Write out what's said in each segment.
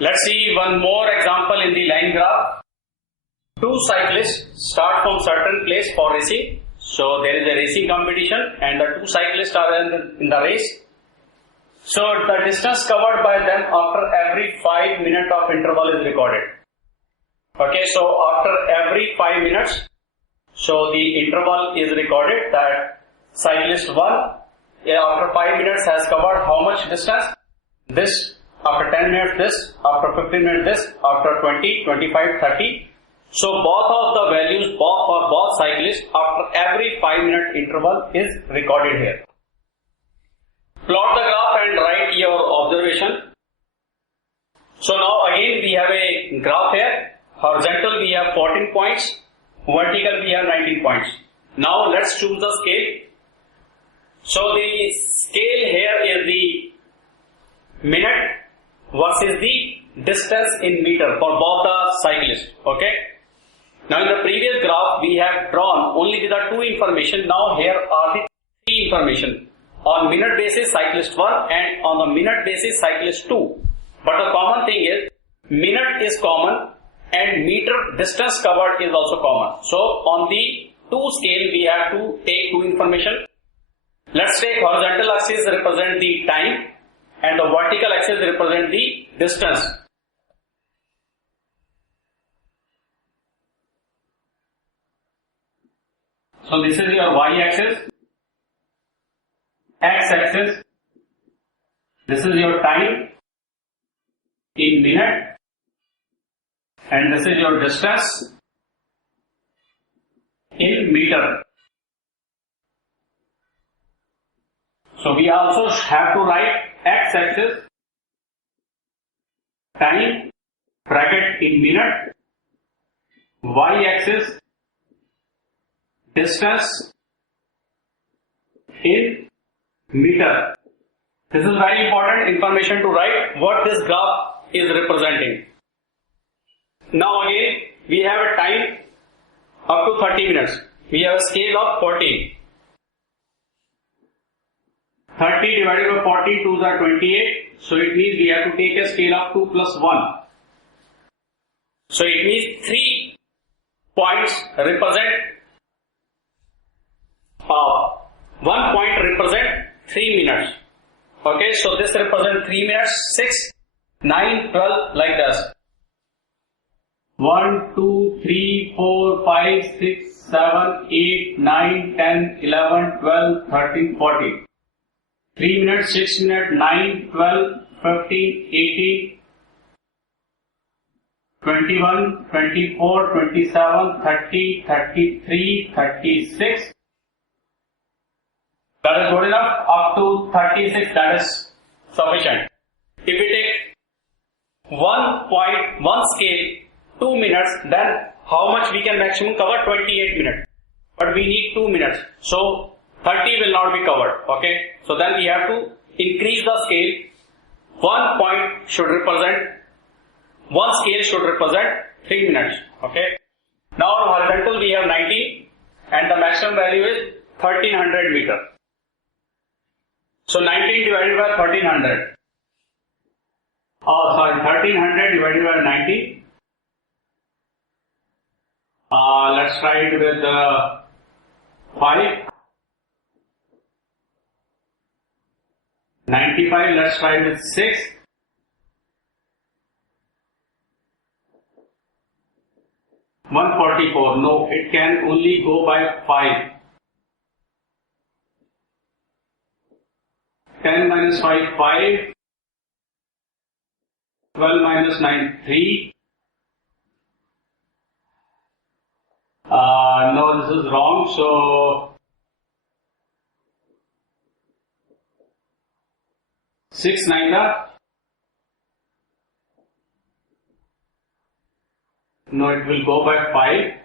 Let's see one more example in the line graph. Two cyclists start from certain place for racing. So there is a racing competition and the two cyclists are in the race. So the distance covered by them after every 5 minutes of interval is recorded. Okay, so after every 5 minutes, so the interval is recorded that cyclist 1 after 5 minutes has covered how much distance? This, after 10 minutes this, after 15 minutes this, after 20, 25, 30. So both of the values for both cyclists after every 5-minute interval is recorded here. Plot the graph and write your observation. So now again we have a graph here. Horizontal we have 14 points, vertical we have 19 points. Now let's choose the scale. So the scale here is the minute versus the distance in meter for both the cyclists. Okay. Now in the previous graph we have drawn only with the two information. Now here are the three information. On minute basis cyclist 1 and on the minute basis cyclist 2. But the common thing is minute is common and meter distance covered is also common. So on the two scale we have to take two information. Let's take horizontal axis represent the time and the vertical axis represent the distance. So this is your y-axis, x-axis, this is your time in minute, and this is your distance in meter. So we also have to write x-axis, time, bracket in minute, y-axis, distance in meter. This is very important information to write what this graph is representing. Now again we have a time up to 30 minutes. We have a scale of 14. 30 divided by 40, 2s are 28. So it means we have to take a scale of 2 plus 1. So it means 3 points represent 1 point represent 3 minutes. Okay, so this represents 3 minutes, 6, 9, 12 like this. 1, 2, 3, 4, 5, 6, 7, 8, 9, 10, 11, 12, 13, 14. 3 minutes, 6 minutes, 9, 12, 15, 18, 21, 24, 27, 30, 33, 36. That is good enough. Up to 36, that is sufficient. If we take 1 scale, 2 minutes, then how much we can maximum cover? 28 minutes. But we need 2 minutes. So 30 will not be covered. Okay. So then we have to increase the scale. 1 point should represent, 1 scale should represent 3 minutes. Okay. Now on horizontal we have 90 and the maximum value is 1300 meter. So 19 divided by 1300. 1300 divided by 90. Let's try it with 5. 95, let's try it with 6. 144, no, it can only go by 5. 10 minus 5, 5. 12 minus 9, 3. No, this is wrong. So 6 9. No, it will go by 5.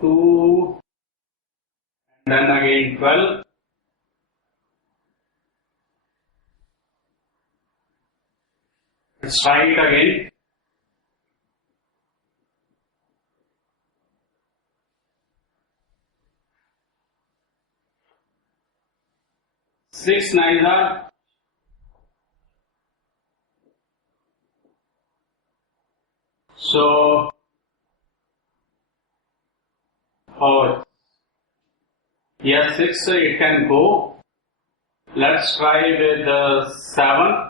Two, and then again 12. Let's try it again. Six nines are so. Oh, yes, 6 it can go. Let's try with 7.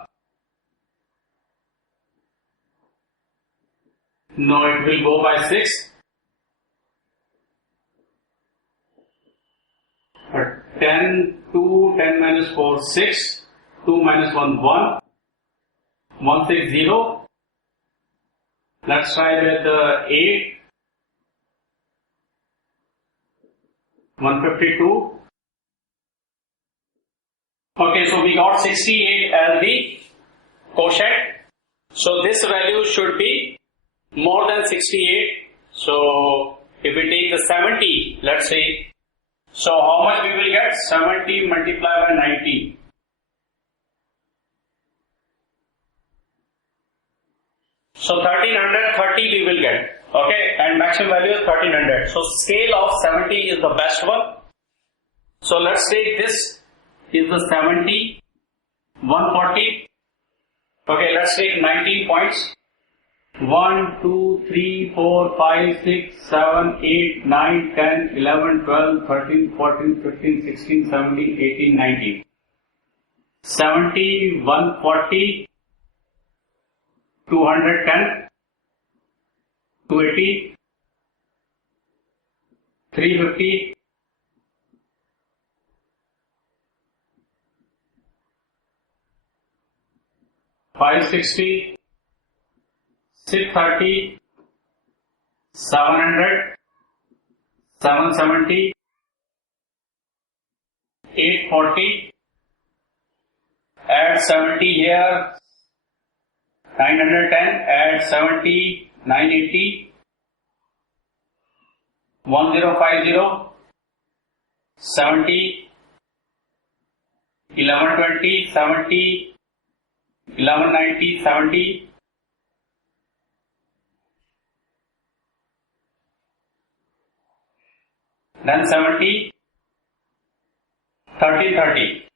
No, it will go by 6. But 10, 2, 10 minus 4, 6. 2 minus 1, 1. 1, 6, 0. Let's try with 8. 152. Okay, so we got 68 as the quotient. So this value should be more than 68. So if we take the 70, let's say, so how much we will get? 70 multiplied by 90. So 1330 we will get. Okay, and maximum value is 1300. So scale of 70 is the best one. So let's take this is the 70, 140. Okay, let's take 19 points. 1, 2, 3, 4, 5, 6, 7, 8, 9, 10, 11, 12, 13, 14, 15, 16, 17, 18, 19. 70, 140, 210, 280, 350, 560, 630, 700, 770, 840, add 70 here, 910, add 70, 980, 1050, 70, 1120, 70, 1190, 70, then 70, 1330.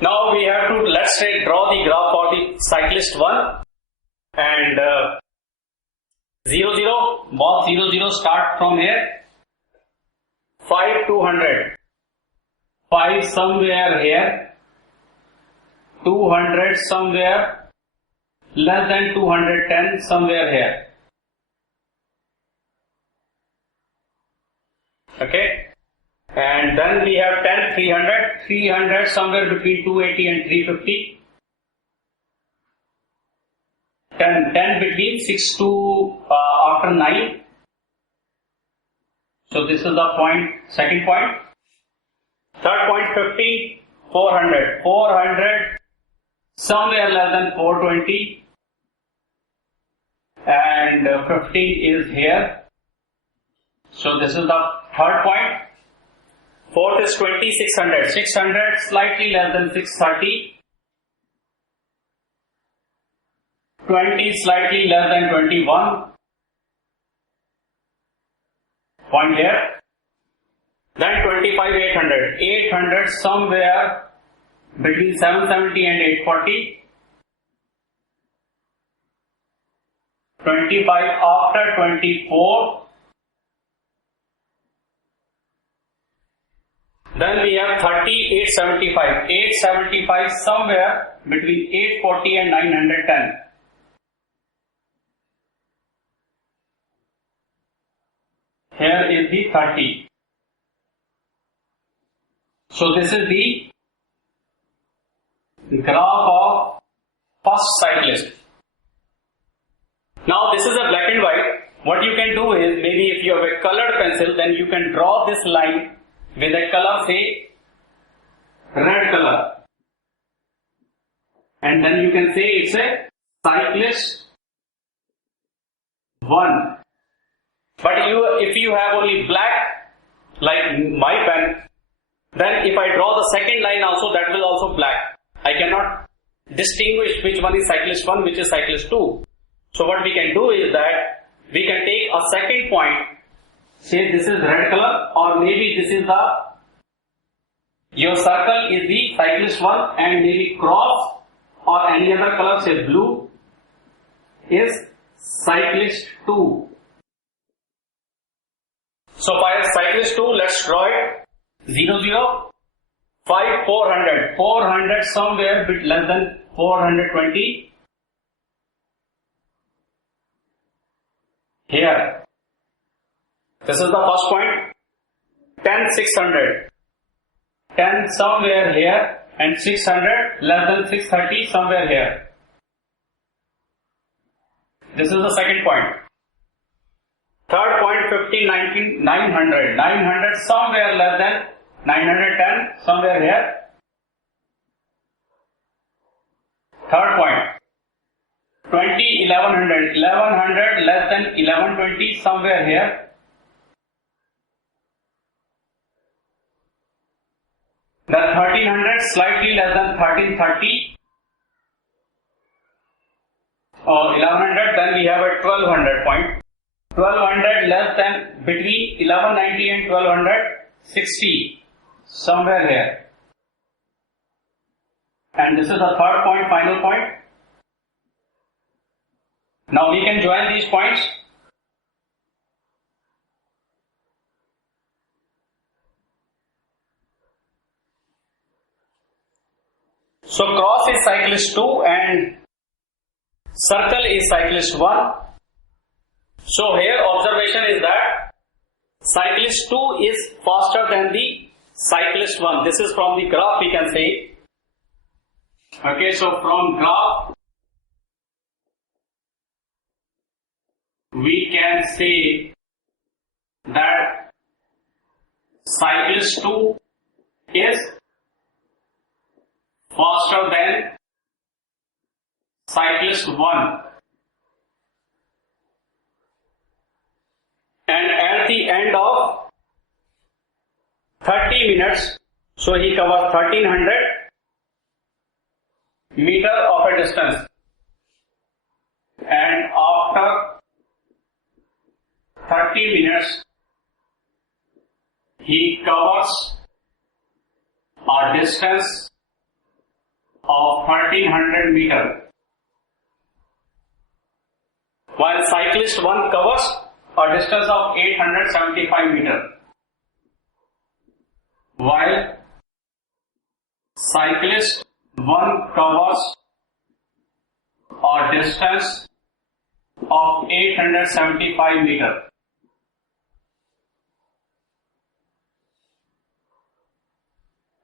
Now we have to, let's say, draw the graph for the cyclist 1 and 0, 0, both 0, 0 start from here, 5, 200, 5 somewhere here, 200 somewhere, less than 210 somewhere here. Okay, and then we have 10, 300, 300 somewhere between 280 and 350. 10 between 6 to after 9. So this is the point, second point. Third point, 50, 400, 400 somewhere less than 420, and 15 is here. So this is the third point. Fourth is 20, 600, 600 slightly less than 630, 20 slightly less than 21, point here. Then 25, 800, 800 somewhere between 770 and 840, 25 after 24. Then we have 30, 875, 875 somewhere between 840 and 910. Here is the 30. So this is the graph of first cyclist. Now this is a black and white. What you can do is, maybe if you have a colored pencil, then you can draw this line with a color, say red color, and then you can say it's a cyclist 1. But if you have only black, like my pen, then if I draw the second line also, that will also black. I cannot distinguish which one is cyclist 1, which is cyclist 2. So what we can do is that we can take a second point, say this is red color, or maybe this is your circle is the cyclist 1, and maybe cross or any other color, say blue, is cyclist 2. So for cyclist 2, let's draw it. 0, 0, 5, 400. 400 somewhere bit less than 420. Here. This is the first point. 10, 600. 10 somewhere here, and 600 less than 630 somewhere here. This is the second point. Third point, 15, 19, 900. 900 somewhere less than 910 somewhere here. Third point, 20, 1100. 1100 less than 1120 somewhere here. The 1300 slightly less than 1330 or 1100, then we have a 1200 point. 1200 less than between 1190 and 1260 somewhere here. And this is the third point, final point. Now we can join these points. So cross is cyclist 2 and circle is cyclist 1. So here observation is that cyclist 2 is faster than the cyclist 1. This is from the graph we can say. Okay, so from graph we can say that cyclist 2 is faster than cyclist 1, and at the end of 30 minutes, so he covers 1300 meter of a distance, and after 30 minutes he covers a distance of 1300 meter, while cyclist 1 covers a distance of 875 meter. While cyclist 1 covers a distance of 875 meter.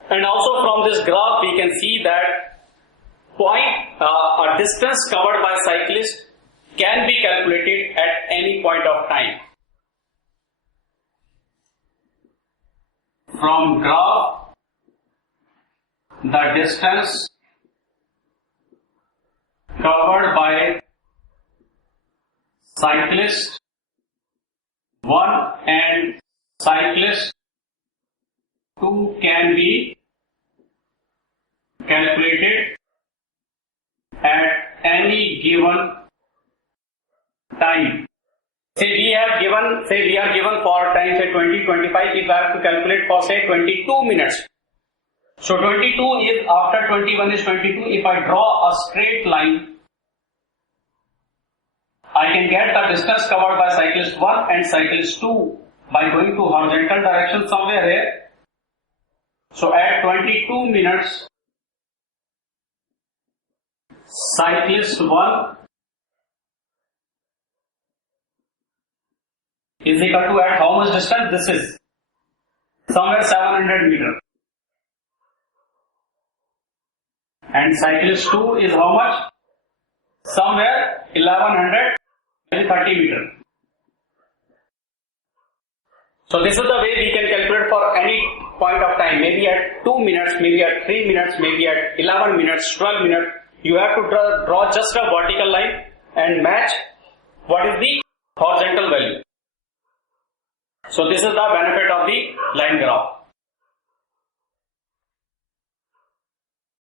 And also from this graph we can see that a distance covered by cyclist can be calculated at any point of time. From graph, the distance covered by cyclist 1 and cyclist 2 can be calculated at any given time. Say we are given for time say 20, 25, if I have to calculate for say 22 minutes. So 22 is after 21 is 22. If I draw a straight line, I can get the distance covered by cyclist 1 and cyclist 2 by going to horizontal direction somewhere here. So at 22 minutes, cyclist 1 is equal to at how much distance? This is somewhere 700 meter. And cyclist 2 is how much? Somewhere 1130 meter. So this is the way we can calculate for any point of time, maybe at 2 minutes, maybe at 3 minutes, maybe at 11 minutes, 12 minutes. You have to draw just a vertical line and match what is the horizontal value. So this is the benefit of the line graph.